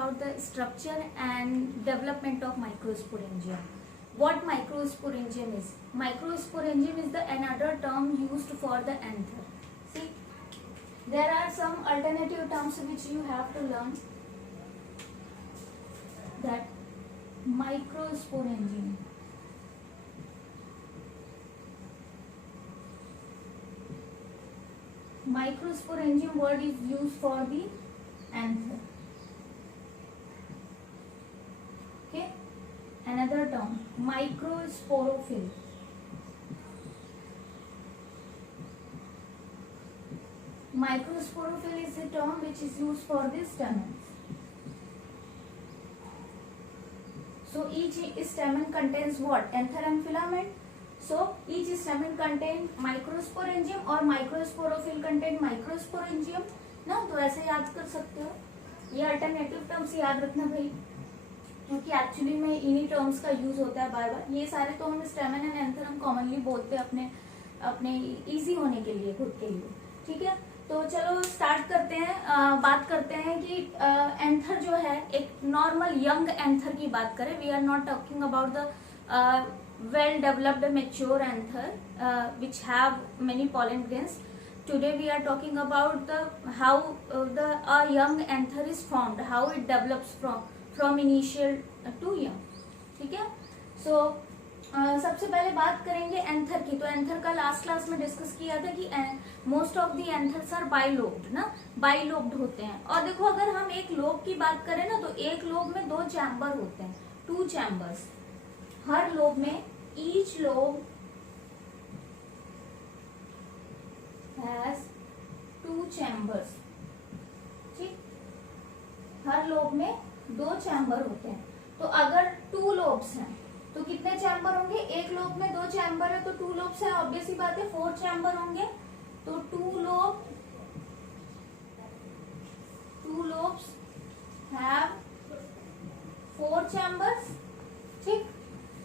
about the structure and development of microsporangium. What microsporangium is? Microsporangium is the another term used for the anther. See, there are some alternative terms which you have to learn. That microsporangium. Microsporangium word is used for the anther. Okay, another term, microsporophyll. Microsporophyll is a term which is used for the stamens. So each stamen contains what? Anther and filament. So each stamen contain microsporangium और microsporophyll contain microsporangium ना, तो ऐसे याद कर सकते हो. ये alternative terms याद रखना भाई, क्योंकि एक्चुअली में इन्हीं टर्म्स का यूज होता है बार बार. ये सारे तो हम स्टेमन एंड एंथर हम कॉमनली बोलते हैं अपने इजी होने के लिए, खुद के लिए. ठीक है, तो चलो स्टार्ट करते हैं. बात करते हैं कि एंथर जो है, एक नॉर्मल यंग एंथर की बात करें. We are not talking about the well developed mature anther which have many pollen grains. Today we are talking about the how a young anther is formed, how it develops from initial to young. ठीक है, so सबसे पहले बात करेंगे anther की. तो anther का last class में डिस्कस किया था कि most of the anthers are bilobed ना, बाइलोब्ड होते हैं. और देखो, अगर हम एक लोब की बात करें ना, तो एक लोब में 2 चैम्बर होते हैं, 2 चैम्बर्स हर लोब में. Each lobe has 2 chambers. ठीक, हर लोब में 2 चैम्बर होते हैं. तो अगर 2 लोब्स हैं तो कितने चैम्बर होंगे? एक लोब में 2 चैम्बर है तो 2 लोब्स है, ऑब्वियस ही बात है 4 चैम्बर होंगे. तो 2 लोब्स हैव 4 चैम्बर्स. ठीक,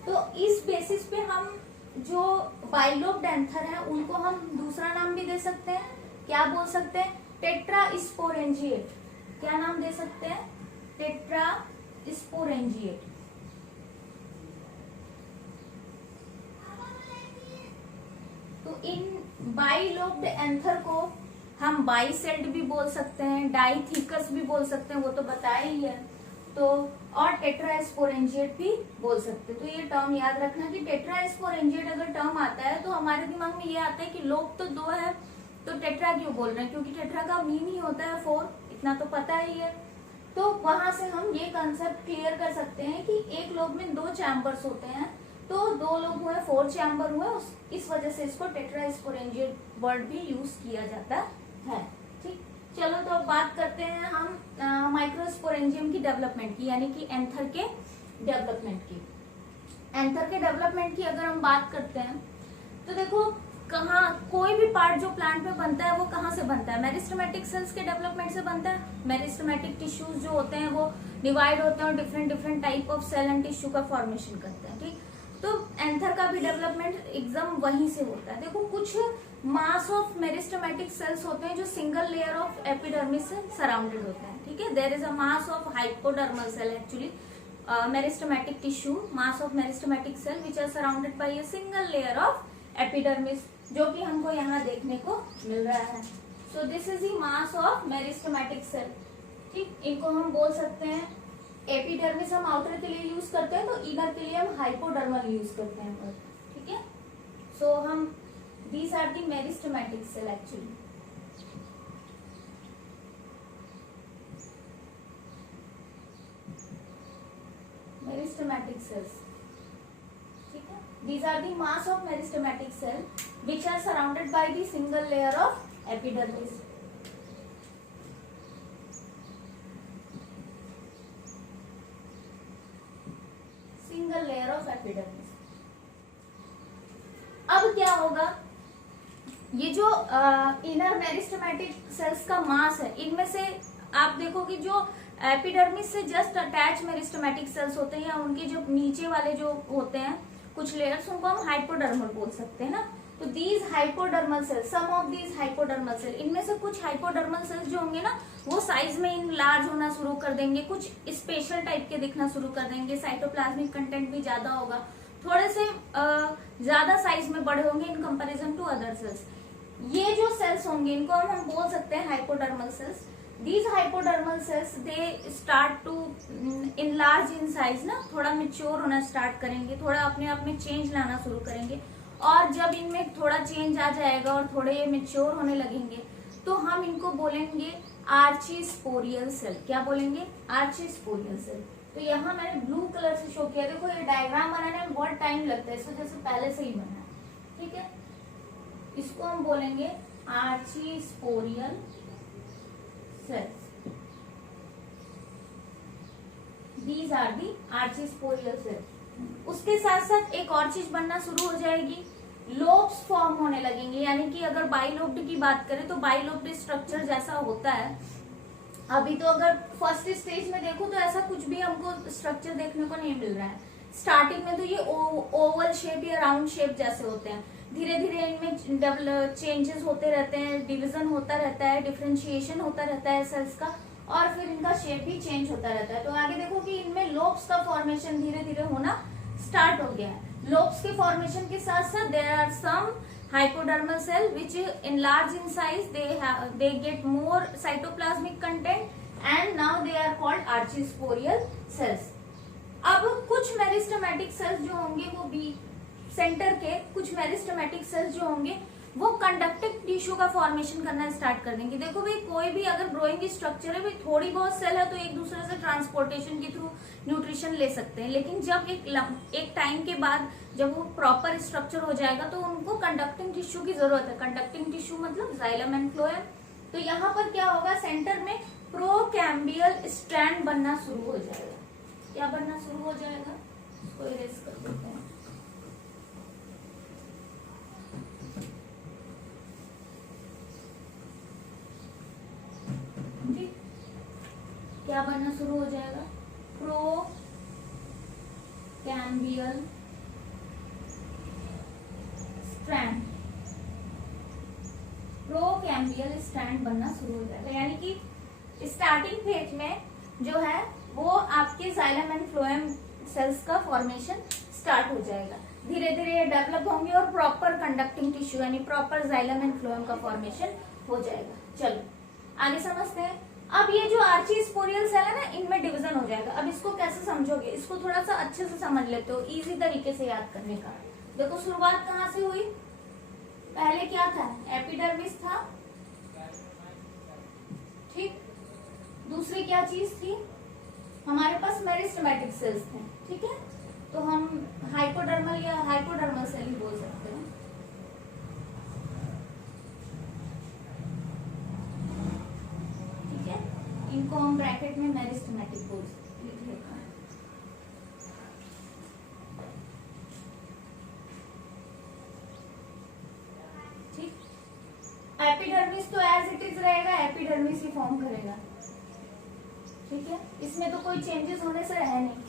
तो इस बेसिस पे हम जो बाइलोब्ड एंथर है उनको हम दूसरा नाम भी दे सकते हैं. क्या बोल सकते हैं? टेट्रास्पोरेंजिएट. क्या नाम दे सकते हैं? टेट्रास्पोरेंजिएट. तो इन बाइलोब्ड एंथर को हम बाइसेल्ड भी बोल सकते हैं, डाइथिकस भी बोल सकते हैं, वो तो बताया ही है. तो और टेट्रास्पोरेंजिएट भी बोल सकते हैं. तो ये टर्म याद रखना कि टेट्रास्पोरेंजिएट अगर टर्म आता है तो हमारे दिमाग में ये आता है कि लोब तो 2 है तो टेट्रा क्यों बोल रहे हैं, क्योंकि टेट्रा का मीन ही होता है 4. इतना तो पता ही है. तो वहां से हम ये कंसेप्ट क्लियर कर सकते हैं कि एक लोब में 2 चैम्बर्स होते हैं, तो 2 लोब हुए 4 चैम्बर हुए. इस वजह से इसको टेट्रास्पोरेंजिएट वर्ड भी यूज किया जाता है. ठीक, चलो तो अब बात करते हैं हम माइक्रोस्पोरेंजियम की डेवलपमेंट की, यानी कि एंथर के डेवलपमेंट की. एंथर के डेवलपमेंट की अगर हम बात करते हैं तो देखो, कहाँ कोई भी पार्ट जो प्लांट में बनता है वो कहाँ से बनता है? मेरिस्टेमेटिक सेल्स के डेवलपमेंट से बनता है. मेरिस्टेमेटिक टिश्यूज जो होते हैं वो डिवाइड होते हैं और different type of cell and tissue का फॉर्मेशन करते हैं. ठीक, तो एंथर का भी डेवलपमेंट एकदम वहीं से होता है. देखो, कुछ मास ऑफ मेरिस्टेमेटिक सेल्स होते हैं जो सिंगल लेयर ऑफ एपिडर्मिस से सराउंडेड होते हैं. ठीक है, there is a mass of hypodermal cell actually meristematic tissue, mass of meristematic cell which are surrounded by a single layer of epidermis, जो कि हमको यहाँ देखने को मिल रहा है. So this is the mass of meristematic cell. ठीक, इनको हम बोल सकते हैं एपिडर्मिस हम आउटर के लिए यूज करते हैं, तो इनर के लिए हम हाइपोडर्मल यूज करते हैं. ठीक है, सो हम these are the meristematic cell actually. Meristematic cells. ठीक है, these are the mass of meristematic cell which are surrounded by the single layer of epidermis. Single layer of epidermis. अब क्या होगा? ये जो इनर मेरिस्टेमेटिक सेल्स का मास है, इनमें से आप देखो कि जो एपिडर्मिस से जस्ट अटैच मेरिस्टेमेटिक सेल्स होते हैं या उनके जो नीचे वाले जो होते हैं कुछ लेयर्स, उनको हम हाइपोडर्मल बोल सकते हैं ना. तो these hypodermal cells, some of these hypodermal cell, इनमें से कुछ हाइपोडर्मल सेल्स जो होंगे ना वो साइज में इन लार्ज होना शुरू कर देंगे, कुछ स्पेशल टाइप के दिखना शुरू कर देंगे, साइटोप्लाज्मिक कंटेंट भी ज्यादा होगा, थोड़े से ज्यादा साइज में बड़े होंगे in comparison to other cells. ये जो सेल्स होंगे इनको हम बोल सकते हैं hypodermal cells. These hypodermal cells they start to enlarge in size ना, थोड़ा मेच्योर होना स्टार्ट करेंगे, थोड़ा अपने आप में चेंज लाना शुरू करेंगे, और जब इनमें थोड़ा चेंज आ जाएगा और थोड़े ये मेच्योर होने लगेंगे तो हम इनको बोलेंगे आर्चीस्पोरियल सेल। क्या बोलेंगे? आर्चीस्पोरियल सेल। तो यहाँ मैंने ब्लू कलर से शो किया, देखो ये डायग्राम बनाने में बहुत टाइम लगता है, इस वजह से पहले से ही बना है, ठीक है। इसको हम बोलेंगे archesporial cells. These are the archesporial cells. उसके साथ साथ एक और चीज बनना शुरू हो जाएगी, लोब्स फॉर्म होने लगेंगे, यानी कि अगर बाइलोब्ड की बात करें तो बाइलोब्ड स्ट्रक्चर जैसा होता है, अभी तो अगर फर्स्ट स्टेज में देखो तो ऐसा कुछ भी हमको स्ट्रक्चर देखने को नहीं मिल रहा है। स्टार्टिंग में तो ये ओवल शेप या राउंड शेप जैसे होते हैं, धीरे धीरे इनमें चेंजेस होते रहते हैं, डिवीजन होता रहता है, डिफरेंशिएशन होता रहता है सेल्स का, और फिर इनका शेप भी चेंज होता रहता है। तो आगे देखो कि इनमें लोब्स का फॉर्मेशन धीरे धीरे होना स्टार्ट हो गया है। लोब्स के फॉर्मेशन के साथ साथ there are some hypodermal cell which enlarge in size, they get more cytoplasmic content and now they are called archisporial cells। अब कुछ मेरिस्टेमेटिक सेल्स जो होंगे वो भी सेंटर के कुछ मेरिस्टेमेटिक सेल्स जो होंगे वो कंडक्टिव टिश्यू का फॉर्मेशन करना स्टार्ट कर देंगे। देखो भाई कोई भी अगर ग्रोइंग स्ट्रक्चर है, भाई थोड़ी बहुत सेल है तो एक दूसरे से ट्रांसपोर्टेशन के थ्रू न्यूट्रिशन ले सकते हैं, लेकिन जब एक टाइम के बाद जब वो प्रॉपर स्ट्रक्चर हो जाएगा तो उनको कंडक्टिंग टिश्यू की जरूरत है। कंडक्टिंग टिश्यू मतलब जाइलम एंड फ्लोएम। तो यहाँ पर क्या होगा, सेंटर में प्रोकैम्बियल स्ट्रैंड बनना शुरू हो जाएगा। क्या बनना शुरू हो जाएगा, इसको इरेज कर देते हैं। क्या बनना शुरू हो जाएगा, प्रोकैम्बियल स्ट्रैंड। प्रोकैम्बियल स्ट्रैंड बनना शुरू हो जाएगा, यानी कि स्टार्टिंग फेज में जो है वो आपके जाइलम एंड फ्लोएम सेल्स का फॉर्मेशन स्टार्ट हो जाएगा। धीरे धीरे ये डेवलप होंगे और प्रॉपर कंडक्टिंग टिश्यू यानी प्रॉपर जाइलम एंड फ्लोएम का फॉर्मेशन हो जाएगा। चलो आगे समझते हैं। अब ये जो आर्चीस्पोरियल सेल है ना, इनमें डिवीजन हो जाएगा। अब इसको कैसे समझोगे, इसको थोड़ा सा अच्छे से समझ लेते हो, इजी तरीके से याद करने का। देखो शुरुआत कहाँ से हुई, पहले क्या था, एपिडर्मिस था, ठीक। दूसरी क्या चीज थी, हमारे पास मेरिस्टेमेटिक सेल्स थे, ठीक है। तो हम हाइपोडर्मल या हाइपोडर्मल सेल ही बोल सकते हैं। ठीक है, इनको हम ब्रैकेट में मेरिस्टेमेटिक बोल लिख लेते हैं। ठीक, एपिडर्मिस तो एज इट इज रहेगा, एपिडर्मिस ही फॉर्म करेगा, ठीक है। इसमें तो कोई चेंजेस होने से है नहीं।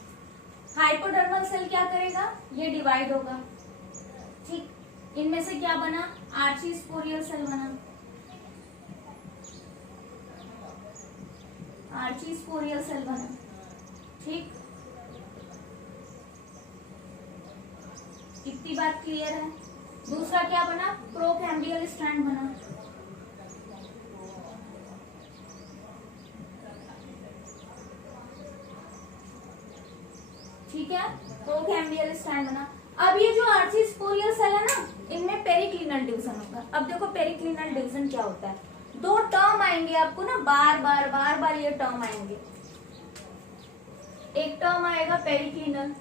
हाइपोडर्मल सेल क्या करेगा, ये डिवाइड होगा, ठीक। इनमें से क्या बना, आर्चीस्पोरियल सेल बना, आर्चीस्पोरियल सेल बना, ठीक। इतनी बात क्लियर है। दूसरा क्या बना, प्रोकैम्बियल स्ट्रैंड बना, ठीक है, प्रोकैम्बियल स्ट्रैंड बना। अब ये जो आर्चीस्पोरियल सेल है ना, इनमें पेरिक्लिनल डिवीजन होगा। अब देखो पेरिक्लिनल डिवीजन क्या होता है, दो टर्म आएंगे आपको ना, बार बार ये टर्म आएंगे। एक टर्म आएगा periclinal,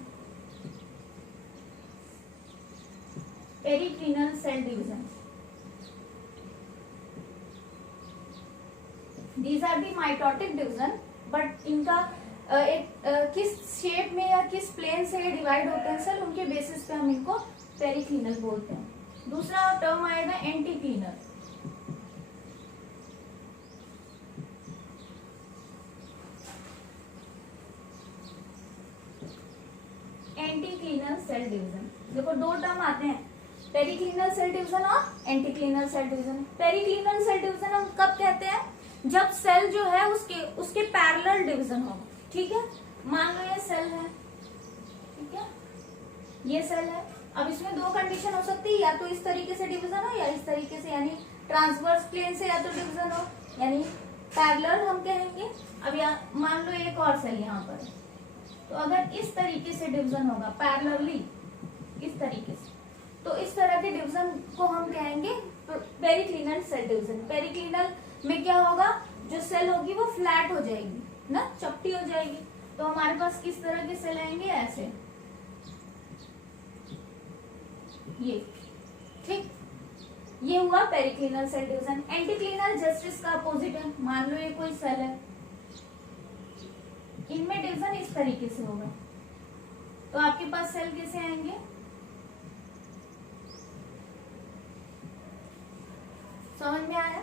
periclinal cell division. These are the mitotic division, but इनका किस शेप में या किस प्लेन से ये डिवाइड होते हैं सेल, उनके बेसिस पे हम इनको पेरिक्लिनल बोलते हैं। दूसरा टर्म आएगा एंटीक्लिनल, एंटीक्लिनल सेल डिवीजन। देखो दो टर्म आते हैं, पेरिक्लिनल सेल डिवीजन और anticlinal cell division. Periclinal cell division हम कब कहते हैं, जब सेल जो है उसके पैरेलल डिवीजन हो। ठीक है, मान लो ये सेल है, ठीक है, ये सेल है। अब इसमें दो कंडीशन हो सकती है, या तो इस तरीके से डिवीजन हो या इस तरीके से, यानी ट्रांसवर्स प्लेन से या तो डिवीजन हो, यानी पैरेलल हम कहेंगे। अब यहाँ मान लो एक और सेल यहाँ पर, तो अगर इस तरीके से डिवीजन होगा पैरेलली, इस तरीके से, तो इस तरह के डिवीजन को हम कहेंगे पेरिक्लिनल सेल डिवीजन। पेरिक्लिनल में क्या होगा, जो सेल होगी वो फ्लैट हो जाएगी ना, चपटी हो जाएगी। तो हमारे पास किस तरह के सेल आएंगे, ऐसे, ये, ठीक, ये हुआ पेरिक्लिनल सेल डिवीजन। एंटीक्लिनल जस्ट इसका अपोजिट है। मान लो ये कोई सेल है, इनमें डिवीजन इस तरीके से होगा, तो आपके पास सेल कैसे आएंगे, समझ में आया।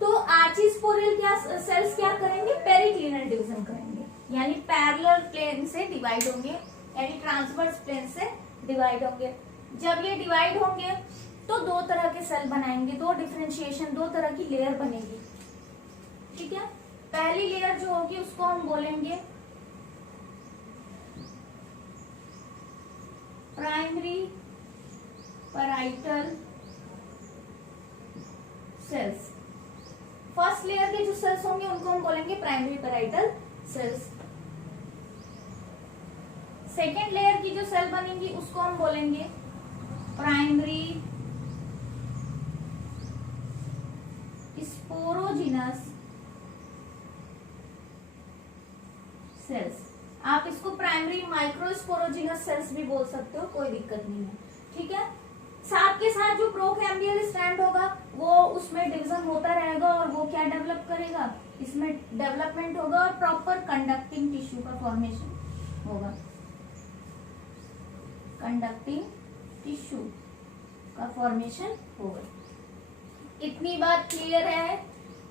तो आर्चिस्पोरियल क्या सेल्स क्या करेंगे, पेरिक्लिनल डिवीजन करेंगे, यानी पैरेलल प्लेन से डिवाइड होंगे, यानी ट्रांसवर्स प्लेन से डिवाइड होंगे। जब ये डिवाइड होंगे तो दो तरह के सेल बनाएंगे, दो डिफरेंशिएशन, दो तरह की लेयर बनेगी। ठीक है, पहली लेयर जो होगी उसको हम बोलेंगे primary parietal cells. First layer के जो सेल्स होंगे उनको हम बोलेंगे primary parietal cells. Second layer की जो सेल बनेंगी उसको हम बोलेंगे प्राइमरी स्पोरोजिनस सेल्स। आप इसको प्राइमरी माइक्रोस्पोरोजिनस सेल्स भी बोल सकते हो, कोई दिक्कत नहीं है। ठीक है, साथ के साथ जो प्रोकैम्बियल स्ट्रैंड होगा वो उसमें डिवीजन होता रहेगा, और वो क्या डेवलप करेगा, इसमें डेवलपमेंट होगा और प्रॉपर कंडक्टिंग टिश्यू का फॉर्मेशन होगा, कंडक्टिंग टिश्यू का फॉर्मेशन होगा। इतनी बात क्लियर है।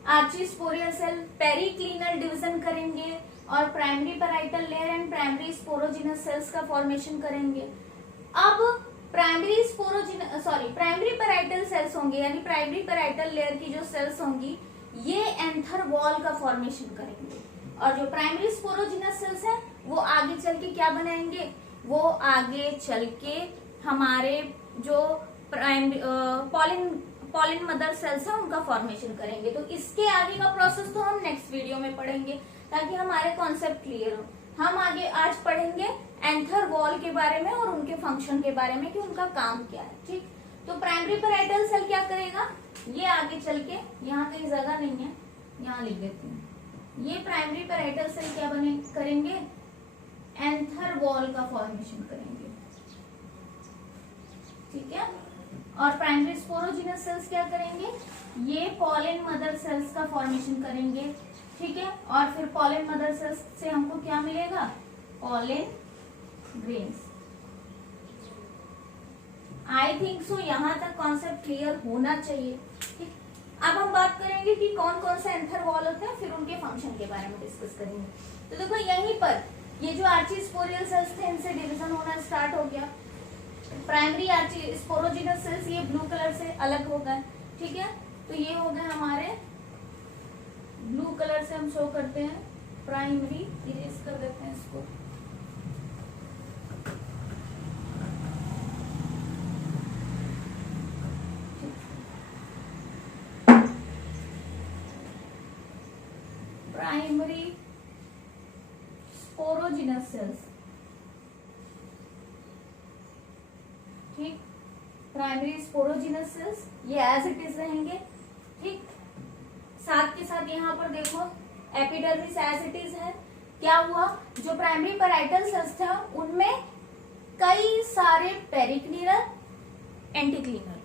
आर्चिस्पोरियल सेल पेरिक्लिनल डिवीजन करेंगे और primary parietal layer and primary sporogenous sales का फॉर्मेशन करेंगे। अब प्राइमरी पैराइटल सेल्स होंगे, यानी प्राइमरी पैराइटल लेयर की जो सेल्स होंगी ये एंथर वॉल का फॉर्मेशन करेंगे, और जो प्राइमरी स्पोरोजिनस सेल्स है वो आगे चल के क्या बनाएंगे, वो आगे चल के हमारे जो पॉलिन मदर सेल्स है उनका फॉर्मेशन करेंगे। तो इसके आगे का प्रोसेस तो हम नेक्स्ट वीडियो में पढ़ेंगे, ताकि हमारे कॉन्सेप्ट क्लियर हो। हम आगे आज पढ़ेंगे एंथर वॉल के बारे में और उनके फंक्शन के बारे में कि उनका काम क्या है। ठीक, तो प्राइमरी पैराइटल सेल क्या करेगा, ये आगे चल के, यहाँ कहीं जगह नहीं है, यहाँ लिख देती हूँ, ये प्राइमरी पैराइटल सेल क्या करेंगे, एंथर वॉल का फॉर्मेशन करेंगे। ठीक है, और प्राइमरी स्पोरोजिनस सेल्स क्या करेंगे, ये पॉलिन मदर सेल्स का फॉर्मेशन करेंगे। ठीक है, और फिर पॉलिन मदर सेल्स से हमको क्या मिलेगा, pollen grains. I think so यहाँ तक कॉन्सेप्ट क्लियर होना चाहिए। ठीक, अब हम बात करेंगे कि कौन कौन से एंथर वॉल होते हैं, फिर उनके फंक्शन के बारे में डिस्कस करेंगे। तो देखो यहीं पर ये जो आर्चिस्पोरियल सेल्स थे इनसे डिवीजन होना स्टार्ट हो गया। प्राइमरी आर्चिस्पोरोजिनस सेल्स ये ब्लू कलर से अलग हो गए। ठीक है, तो ये हो गए हमारे ब्लू कलर से हम शो करते हैं प्राइमरी, इरेज कर देते हैं इसको। प्राइमरी स्पोरोजिनस सेल्स, ठीक, प्राइमरी स्पोरोजिनस सेल्स ये एज इट इज रहेंगे। ठीक, साथ के साथ यहाँ पर देखो एपिडर्मिस एज इट इज है। क्या हुआ, जो प्राइमरी पैराइटल सेल्स थे उनमें कई सारे पेरिक्लिनल एंटीक्लिनल,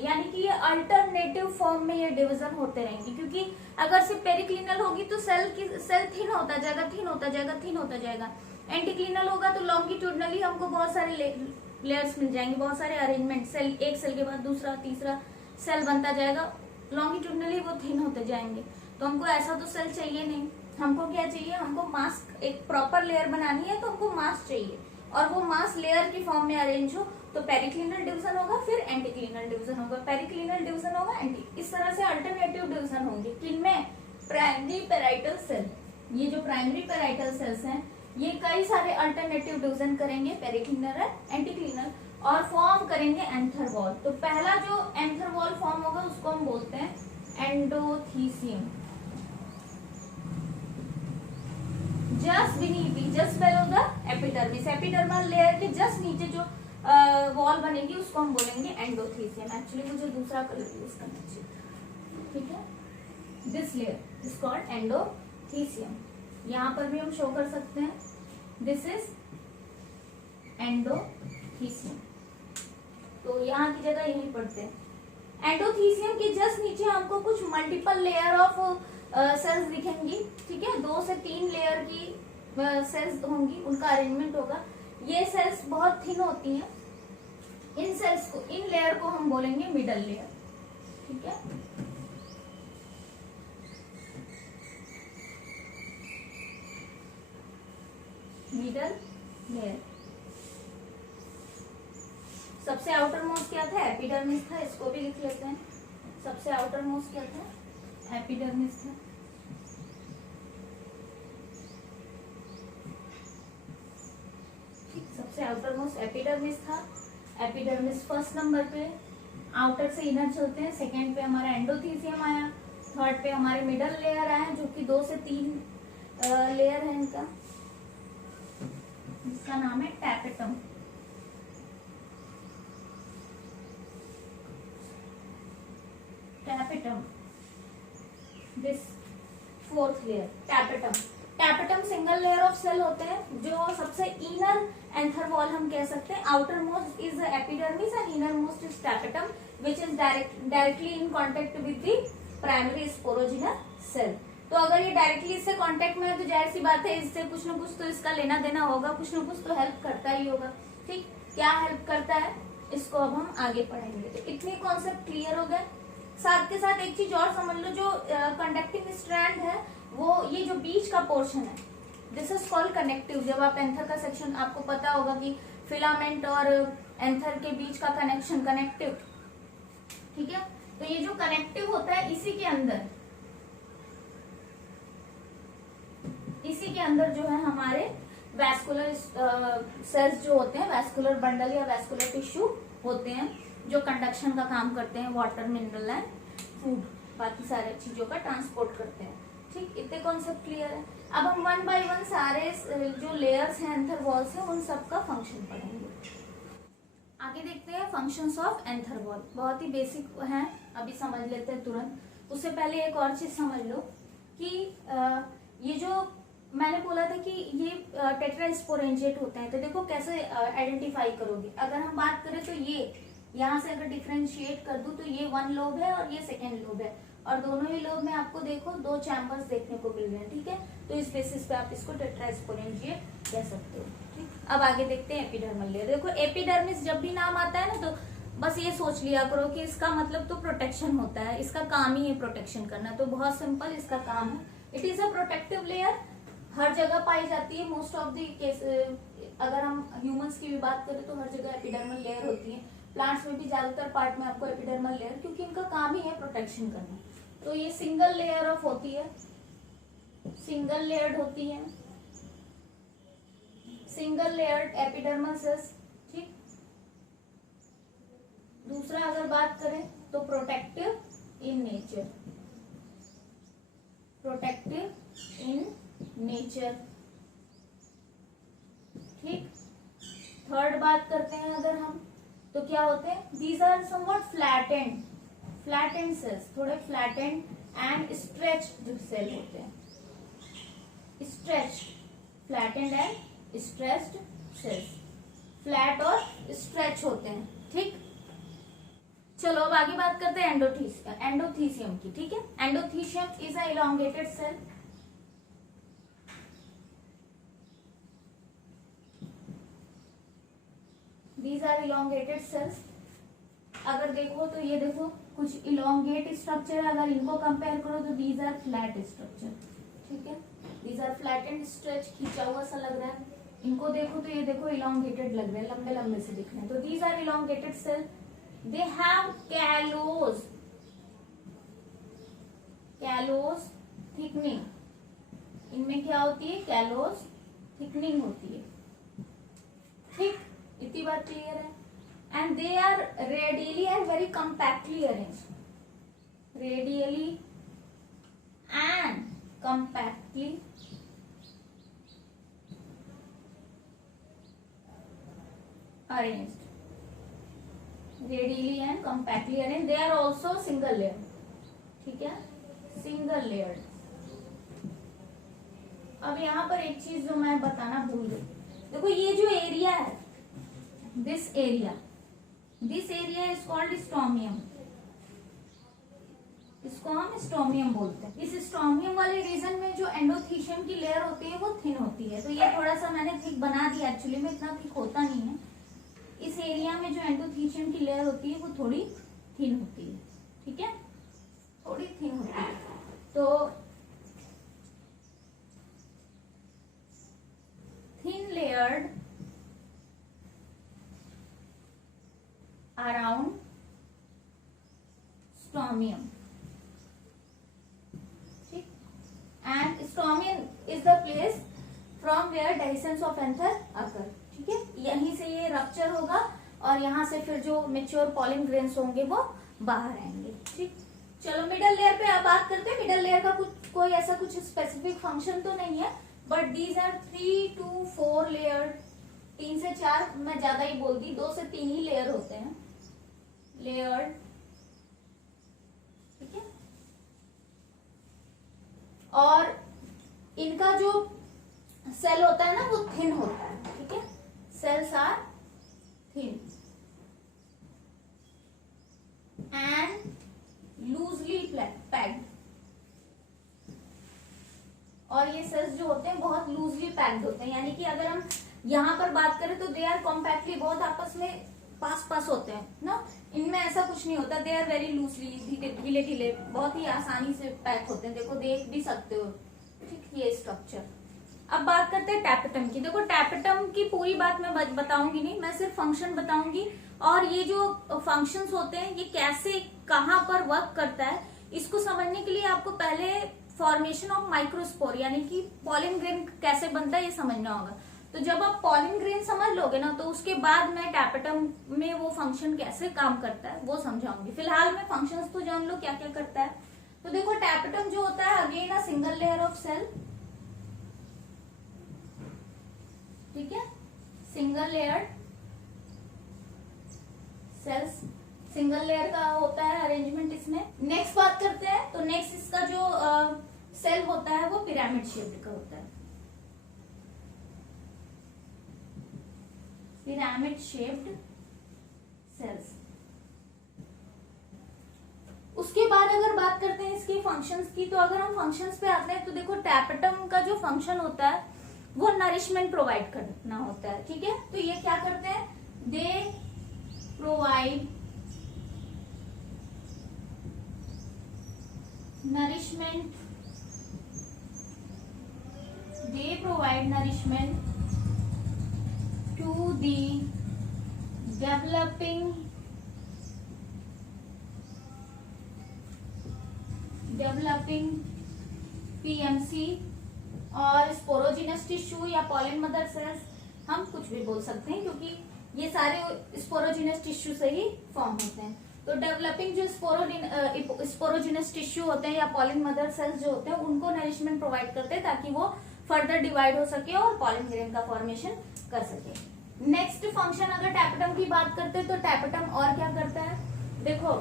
यानी कि ये अल्टरनेटिव फॉर्म में ये डिवीजन होते रहेंगे, क्योंकि अगर सिर्फ पेरिक्लिनल होगी तो सेल थिन होता जाएगा। एंटीक्लिनल होगा तो लॉन्गिट्यूडनली हमको बहुत सारे लेयर्स मिल जाएंगे, बहुत सारे अरेंजमेंट, सेल एक सेल के बाद दूसरा तीसरा सेल बनता जाएगा, लॉन्गिट्यूडनली वो थिन होते जाएंगे। तो हमको ऐसा तो सेल चाहिए नहीं, हमको क्या चाहिए, हमको मास्क, एक प्रॉपर लेयर बनानी है तो हमको मास्क चाहिए, और वो मास लेयर की फॉर्म में अरेंज हो तो पेरिक्लिनल डिवीजन होगा, फिर एंटीक्लिनल डिवीजन होगा, पेरिक्लिनल डिवीजन होगा, एंटी, इस तरह से अल्टरनेटिव डिवीजन होंगे। किनमें? Primary parietal cell. ये जो प्राइमरी पेराइटल सेल्स हैं ये कई सारे अल्टरनेटिव डिवीजन करेंगे, पेरिक्लिनल एंटीक्लिनल, और फॉर्म करेंगे एंथर वॉल। तो पहला जो एंथर वॉल फॉर्म होगा उसको हम बोलते हैं endothecium. Just beneath, just below the epidermis, epidermal layer के जस्ट नीचे जो वॉल बनेगी उसको हम बोलेंगे एंडोथीसियम। एक्चुअली मुझे दूसरा कलर यूज करना चाहिए, ठीक है। This layer is called endothecium. यहाँ पर भी हम शो कर सकते हैं, दिस इज एंडोथीसियम। तो यहाँ की जगह यही पढ़ते हैं। एंडोथीसियम के जस्ट नीचे हमको कुछ मल्टीपल लेयर ऑफ सेल्स दिखेंगी, ठीक है। 2 से 3 लेयर की सेल्स होंगी, उनका अरेंजमेंट होगा। ये सेल्स बहुत थिन होती हैं। इन सेल्स को, इन लेयर को हम बोलेंगे मिडल लेयर, ठीक है। Middle layer. सबसे आउटर मोस्ट क्या था? एपिडर्मिस था, इसको भी लिख लेते हैं। सबसे आउटर मोस्ट क्या था? एपिडर्मिस था। सबसे आउटर मोस्ट एपिडर्मिस था। एपिडर्मिस फर्स्ट नंबर पे, आउटर से इनर चलते हैं। सेकेंड पे हमारा एंडोथीसियम आया, थर्ड पे हमारे मिडल लेयर आए जो कि 2 से 3 लेयर है इनका, इसका नाम है tapetum. Tapetum, this fourth layer tapetum. Tapetum single layer of cell होते हैं जो सबसे इनर एंथर वॉल हम कह सकते हैं। Outer most is epidermis and inner most is tapetum which is directly in contact with the primary sporogenous cell. तो अगर ये डायरेक्टली इससे कांटेक्ट में है तो जाहिर सी बात है इससे कुछ ना कुछ तो इसका लेना देना होगा, कुछ ना कुछ तो हेल्प करता ही होगा, ठीक। क्या हेल्प करता है इसको अब हम आगे पढ़ेंगे। तो इतने कॉन्सेप्ट क्लियर हो गए। साथ के साथ एक चीज और समझ लो, जो कंडक्टिंग स्ट्रैंड है वो ये जो बीच का पोर्शन है, दिस इज कॉल्ड कनेक्टिव। जब आप एंथर का सेक्शन, आपको पता होगा कि फिलामेंट और एंथर के बीच का कनेक्शन कनेक्टिव, ठीक है। तो ये जो कनेक्टिव होता है इसी के अंदर जो है हमारे वैस्कुलर सेल्स जो होते हैं, वैस्कुलर बंडल या वैस्कुलर टिश्यू होते हैं जो कंडक्शन का काम करते हैं, वाटर, मिनरल एंड फूड, बाकी सारे चीजों का ट्रांसपोर्ट करते हैं, ठीक। इतने कॉन्सेप्ट क्लियर है। अब हम 1 बाय 1 सारे जो लेयर्स हैं एंथर वॉल्स हैं उन सब का फंक्शन पढ़ेंगे। आगे देखते हैं फंक्शंस ऑफ एंथर वॉल। बहुत ही बेसिक है, अभी समझ लेते हैं तुरंत। उससे पहले एक और चीज समझ लो कि ये जो मैंने बोला था कि ये टेट्रास्पोरेंजिएट होते हैं, तो देखो कैसे आइडेंटिफाई करोगे। अगर हम बात करें तो ये यहाँ से अगर डिफ्रेंशिएट कर दूं तो ये 1 लोब है और ये 2nd लोब है, और दोनों ही लोब में आपको देखो 2 चैम्बर्स देखने को मिल रहे हैं, ठीक है। तो इस बेसिस पे आप इसको टेट्रास्पोरेंजिएट कह सकते हो, ठीक। अब आगे देखते हैं एपिडर्मल लेयर। देखो एपिडर्मिस जब भी नाम आता है ना तो बस ये सोच लिया करो कि इसका मतलब तो प्रोटेक्शन होता है, इसका काम ही है प्रोटेक्शन करना। तो बहुत सिंपल इसका काम है। It is a protective layer, हर जगह पाई जाती है। मोस्ट ऑफ द केस, अगर हम ह्यूमंस की भी बात करें तो हर जगह एपिडर्मल लेयर होती है। प्लांट्स में भी ज्यादातर पार्ट में आपको एपिडर्मल लेयर, क्योंकि इनका काम ही है प्रोटेक्शन करना। तो ये सिंगल लेयर ऑफ होती है, सिंगल लेयर्ड होती है, सिंगल लेयर्ड एपिडर्मल सेल्स, ठीक। दूसरा अगर बात करें तो protective in nature, protective in nature, ठीक। थर्ड बात करते हैं अगर हम तो क्या होते हैं, these are somewhat flattened, flattened cells, थोड़े फ्लैटेंड एंड स्ट्रेच्ड सेल होते हैं, stretch, flattened and stretched cells, flat और स्ट्रेच होते हैं, ठीक। चलो अब आगे बात करते हैं एंडोथीसियम की, ठीक है। Endothecium is a elongated cell, these are elongated cells। अगर देखो तो ये देखो कुछ इलोंगेट स्ट्रक्चर, अगर इनको कंपेयर करो तो these are फ्लैट स्ट्रक्चर, ठीक है। these are flat and stretch, खींचा हुआ सा लग रहा है, इनको देखो तो ये देखो इलोंगेटेड लग रहे हैं, लंबे लंबे से दिख रहे हैं, तो these are elongated cell. They have callose, callose thickening, इनमें क्या होती है, कैलोज थिकनिंग होती है, ठीक, इतनी बात क्लियर है। And they are radially and very compactly arrange, radially and compactly arranged, radially and compactly arranged. They are also single layer, ठीक है, सिंगल लेयर। अब यहाँ पर एक चीज जो मैं बताना भूल गई, देखो ये जो एरिया है, this area is called stomium, इसको हम स्टोमियम बोलते हैं। इस स्टोमियम वाले रीजन में जो एंडोथीशियम की लेयर होती है वो थिन होती है, तो ये थोड़ा सा मैंने थिक बना दिया, एक्चुअली में इतना थिक होता नहीं है। इस एरिया में जो एंडोथीशियम की लेयर होती है वो थोड़ी थिन होती है, ठीक है, थोड़ी थिन होती है। तो थिन लेयर्ड अराउंड स्टोमियम, ठीक, and stomium is the place from where dehiscence of anther occur, ठीक है, यहीं से ये रप्चर होगा और यहाँ से फिर जो मेच्योर पॉलिन ग्रेन्स होंगे वो बाहर आएंगे, ठीक। चलो मिडल लेयर पे आप बात करते हैं। मिडल लेयर का कोई ऐसा कुछ स्पेसिफिक फंक्शन तो नहीं है, but these are 3 to 4 layer, 3 से 4 मैं ज्यादा ही बोल दी, 2 से 3 ही लेयर होते हैं, लेयर, ठीक है। और इनका जो सेल होता है ना वो थिन होता है, ठीक है, cells are thin and loosely packed, और ये सेल्स जो होते हैं बहुत लूजली पैक्ड होते हैं, यानी कि अगर हम यहाँ पर बात करें तो दे आर कॉम्पैक्टली, बहुत आपस में पास होते हैं ना, इनमें ऐसा कुछ नहीं होता, दे आर वेरी लूजली, ढीले ढीले, बहुत ही आसानी से पैक होते हैं, देखो देख भी सकते हो, ठीक, ये स्ट्रक्चर। अब बात करते हैं टैपेटम की। देखो टैपेटम की पूरी बात मैं बताऊंगी नहीं, मैं सिर्फ फंक्शन बताऊंगी, और ये जो फंक्शंस होते हैं ये कैसे कहाँ पर वर्क करता है, इसको समझने के लिए आपको पहले फॉर्मेशन ऑफ माइक्रोस्पोर यानी कि पॉलिन ग्रेन कैसे बनता है ये समझना होगा। तो जब आप पॉलिन ग्रेन समझ लोगे ना, तो उसके बाद मैं टैपेटम में वो फंक्शन कैसे काम करता है वो समझाऊंगी। फिलहाल मैं फंक्शंस तो जान लो क्या क्या करता है। तो देखो टैपेटम जो होता है again a single layer of cell, ठीक है, single layer cells, single layer का होता है अरेंजमेंट इसमें। नेक्स्ट बात करते हैं, तो नेक्स्ट इसका जो सेल होता है वो पिरामिड शेप्ड का होता है, पिरामिड शेप्ड सेल्स। उसके बाद अगर बात करते हैं इसके फंक्शंस की, तो अगर हम फंक्शंस पे आते हैं तो देखो टैपेटम का जो फंक्शन होता है वो नरिशमेंट प्रोवाइड करना होता है, ठीक है। तो ये क्या करते हैं, they provide nourishment, they provide nourishment to the developing PMC और स्पोरोजिनस टिश्यू या पॉलिन मदर सेल्स, हम कुछ भी बोल सकते हैं क्योंकि ये सारे स्पोरोजिनस टिश्यू से ही फॉर्म होते हैं। तो डेवलपिंग जो स्पोरोजिनस टिश्यू होते हैं या पॉलिन मदर सेल्स जो होते हैं उनको नरिशमेंट प्रोवाइड करते हैं ताकि वो फर्दर डिवाइड हो सके और पॉलिन ग्रेन का फॉर्मेशन कर सके। नेक्स्ट फंक्शन अगर टैपेटम की बात करते हैं तो टैपेटम और क्या करता है, देखो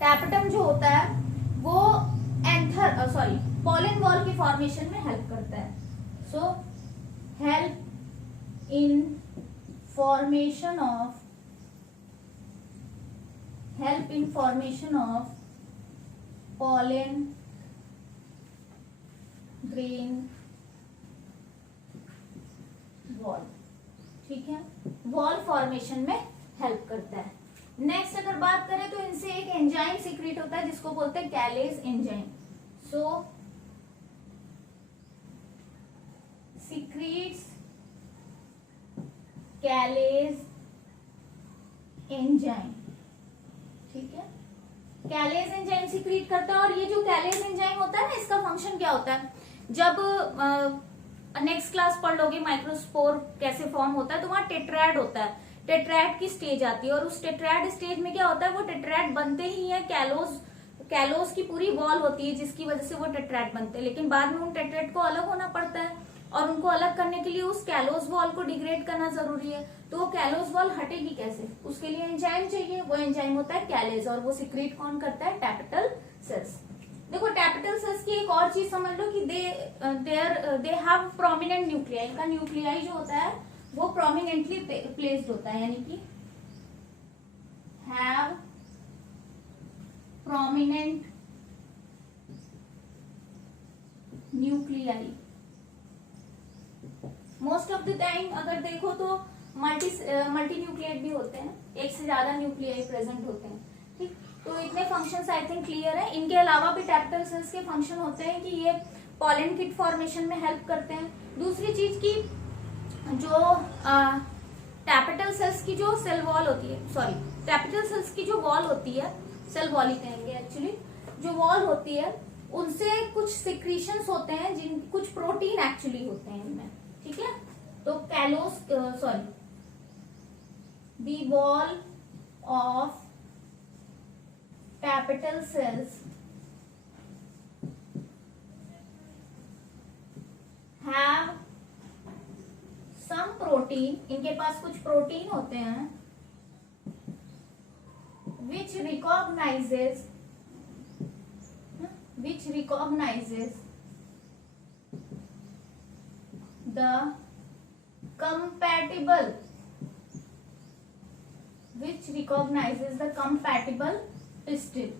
टैपेटम जो होता है वो पॉलिन वॉल की फॉर्मेशन में हेल्प करता है। So help in formation of pollen grain wall, ठीक है, वॉल फॉर्मेशन में हेल्प करता है। नेक्स्ट अगर बात करें तो इनसे एक एंजाइम सीक्रेट होता है जिसको बोलते हैं कैलेज एंजाइम। सो सीक्रेट्स कैलेज एंजाइम, ठीक है। कैलेज एंजाइम सीक्रेट करता है, और ये जो कैलेज एंजाइम होता है ना, इसका फंक्शन क्या होता है, जब नेक्स्ट क्लास पढ़ लोगे माइक्रोस्पोर कैसे फॉर्म होता है, तो वहां टेट्राड होता है, टेट्राड की स्टेज आती है, और उस टेट्राड स्टेज में क्या होता है, वो टेट्राड बनते ही है, कैलोस की पूरी वॉल होती है जिसकी वजह से वो टेट्राड बनते हैं, लेकिन बाद में उन टेट्राड को अलग होना पड़ता है, और उनको अलग करने के लिए उस कैलोस वॉल को डिग्रेड करना जरूरी है। तो वो कैलोस वॉल हटेगी कैसे, उसके लिए एंजाइम चाहिए, वो एंजाइम होता है कैलेज, और वो सीक्रेट कौन करता है, टैपेटल सेल्स। देखो टैपेटल सेल्स की एक और चीज समझ लो कि दे हैव प्रोमिनेंट न्यूक्लियाई, इनका न्यूक्लियाई जो होता है वो प्रोमिनेंटली प्लेस्ड होता है, यानी कि have prominent nuclei. Most of the time अगर देखो तो मल्टी न्यूक्लिएट भी होते हैं, एक से ज्यादा न्यूक्लियाई प्रेजेंट होते हैं, ठीक। तो इतने फंक्शंस आई थिंक क्लियर है। इनके अलावा भी टैपेटल सेल्स के फंक्शन होते हैं कि ये पॉलन किट फॉर्मेशन में हेल्प करते हैं। दूसरी चीज की जो टैपेटल सेल्स की जो सेल वॉल होती है, सॉरी टैपेटल सेल्स की जो वॉल होती है, सेल वॉल ही कहेंगे एक्चुअली, जो वॉल होती है उनसे कुछ सिक्रीशंस होते हैं, जिन कुछ प्रोटीन एक्चुअली होते हैं इनमें, ठीक है। तो callose sorry the wall of tapetal cells have some protein, इनके पास कुछ प्रोटीन होते हैं which recognizes the compatible pistil।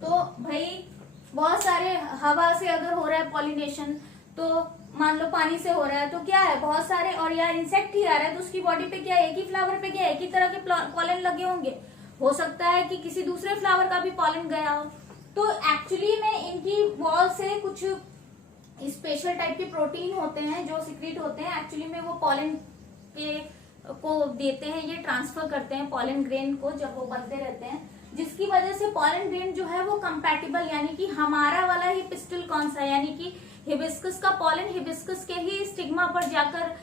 तो भाई बहुत सारे हवा से अगर हो रहा है पॉलिनेशन, तो मान लो पानी से हो रहा है, तो क्या है बहुत सारे, और यार इंसेक्ट ही आ रहा है तो उसकी बॉडी पे क्या, एक ही फ्लावर पे क्या एक ही तरह के पॉलन लगे होंगे, हो सकता है कि किसी दूसरे फ्लावर का भी पॉलन गया हो। तो एक्चुअली में इनकी वॉल से कुछ स्पेशल टाइप के प्रोटीन होते हैं जो सीक्रेट होते हैं, एक्चुअली में वो पॉलन को देते हैं, ये ट्रांसफर करते हैं पॉलन ग्रेन को जब वो बनते रहते हैं, जिसकी वजह से पॉलन ग्रेन जो है वो कंपैटिबल, यानी कि हमारा वाला ही पिस्टल कौन सा है, यानी कि हिबिस्कस का पॉलन हिबिस्कस के ही स्टिग्मा पर जाकर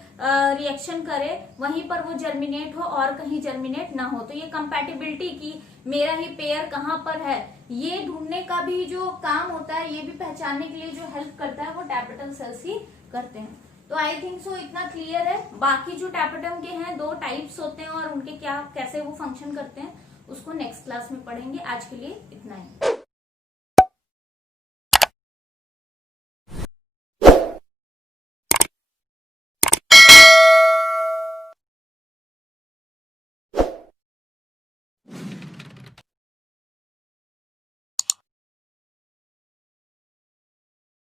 रिएक्शन करे, वहीं पर वो जर्मिनेट हो और कहीं जर्मिनेट ना हो। तो ये कंपैटिबिलिटी की मेरा ही पेयर कहाँ पर है, ये ढूंढने का भी जो काम होता है, ये भी पहचानने के लिए जो हेल्प करता है वो टैपेटल सेल्स ही करते हैं। तो आई थिंक सो इतना क्लियर है। बाकी जो टैपेटम के हैं 2 टाइप्स होते हैं और उनके क्या कैसे वो फंक्शन करते हैं उसको नेक्स्ट क्लास में पढ़ेंगे। आज के लिए इतना ही।